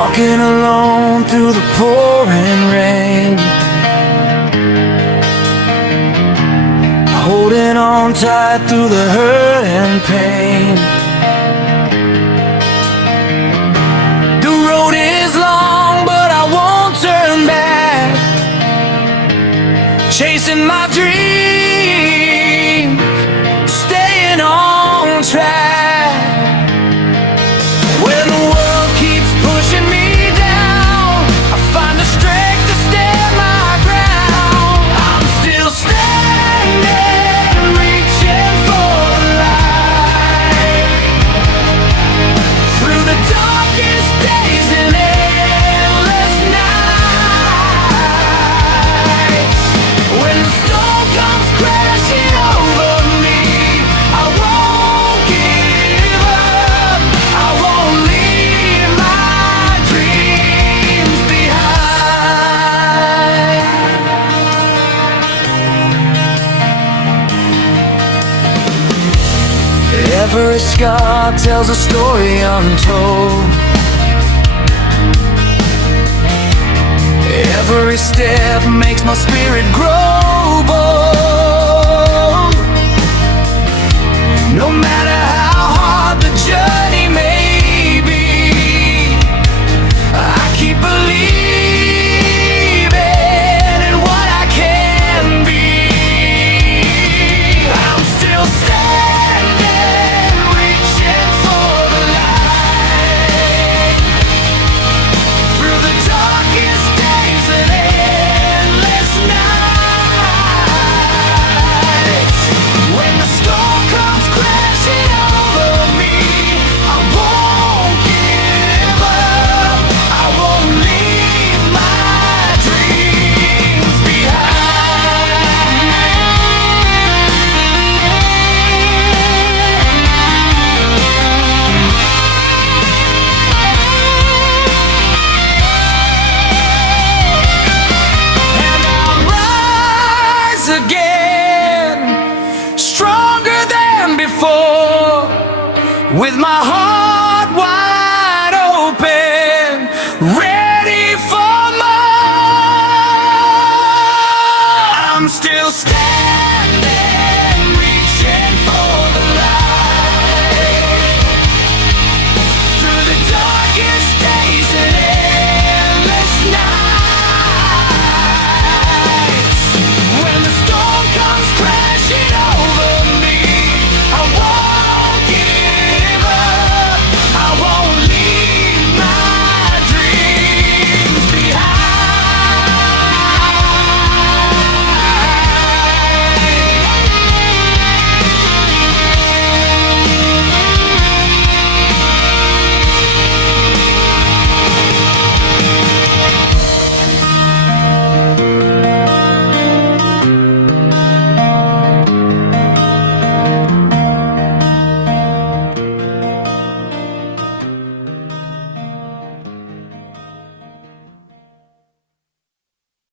Walking alone through the pouring rain, holding on tight through the hurt and pain. The road is long, but I won't turn back, chasing my dream, staying on track. When the world keeps pushing me down, I find the strength to stand my ground. I'm still standing, reaching for the light, through the darkest days and endless nights. When the storm comes crashing over me, I won't give up, I won't leave my dreams behind. Every scar tells a story untold. Every step makes my spirit grow bold. No matter how hard the journey may be, I keep believing in what I can be. I'm still standing, reaching for the light, through the darkest days and endless nights. When the storm comes crashing over me, I won't give up, I won't leave my dreams behind. And I'll rise again, stronger than before, with my heart